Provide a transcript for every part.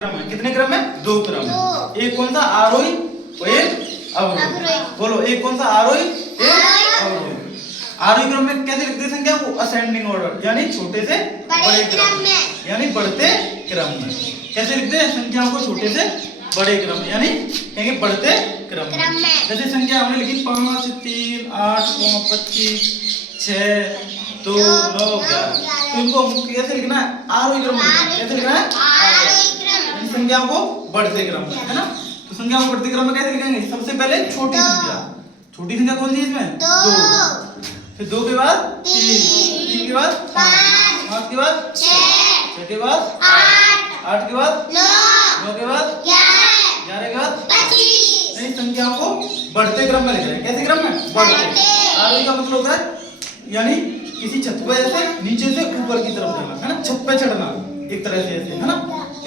क्रम है। कितने क्रम है? 2 क्रम है। एक कौन सा? आरोही और एक अवरोही। बोलो, एक कौन सा? आरोही, एक अवरोही। आरोही क्रम में कैसे लिखते हैं संख्या को? असेंडिंग ऑर्डर, यानी छोटे से बड़े क्रम में, यानी बढ़ते क्रम में। कैसे लिखते हैं संख्याओं को? छोटे से बड़े क्रम में, यानी कहेंगे बढ़ते क्रम में। जैसे संख्या हमने लिखी 5, 3, 8, 9, 25, 6, 2, 9, 11। तो इनको कैसे लिखना है? आरोही क्रम में। कैसे लिखना है? संख्याओं को बढ़ते क्रम में, है ना। तो संख्याओं को बढ़ते क्रम में कैसे लिखेंगे? सबसे पहले छोटी संख्या। छोटी संख्या कौन सी है इसमें? 2। फिर 2 के बाद 3, 3 के बाद 5, 5 के बाद 6, 6 के बाद 8, 8 के बाद 9 के बाद 11 के बाद 25। इन संख्याओं को बढ़ते क्रम में लिख रहे हैं। कैसे क्रम में? बढ़ते। आरोही का मतलब होता है यानी किसी छत पे ऐसे नीचे से ऊपर की तरफ जाना, है ना, छत पे चढ़ना एक तरह से ऐसे, है ना।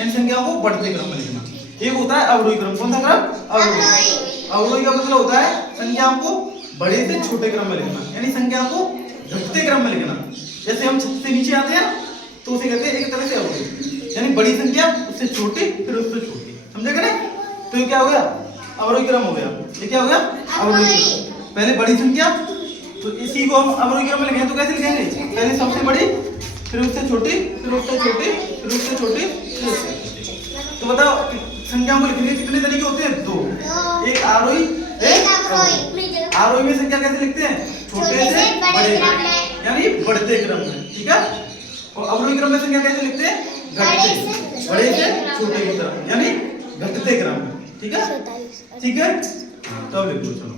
इन संख्याओं को बढ़ते क्रम में लिखना। एक होता है अवरोही क्रम। कौन सा क्रम? अवरोही। अवरोही का मतलब होता है संख्याओं को बड़े से छोटे क्रम में लिखना, यानी संख्याओं को घटते क्रम में लिखना। जैसे हम छत से नीचे आते हैं तो उसे कहते हैं एक तरह से अवरोही, यानी बड़ी संख्या उससे छोटी फिर उससे छोटी, समझे ना। तो ये क्या हो गया? अवरोही क्रम हो गया। ये क्या हो गया? अवरोही क्रम। पहले बड़ी संख्या, तो इसी को हम अवरोही क्रम में लिखेंगे तो कैसे लिखेंगे? पहले सबसे बड़ी, फिर उससे छोटी, फिर उससे छोटी, फिर उससे छोटी, फिर उससे छोटी। तो बताओ संख्याओं को लिखने के कितने तरीके होते हैं? 2। एक आरोही, एक अवरोही। आरोही में संख्या कैसे लिखते हैं? छोटे से बड़े क्रम में, यानी बढ़ते क्रम में, ठीक है। और अवरोही क्रम में संख्या कैसे लिखते हैं? घटते, बड़े से छोटे की तरफ, यानी घटते क्रम में, ठीक है। ठीक है, तो अब लिख दो, चलो।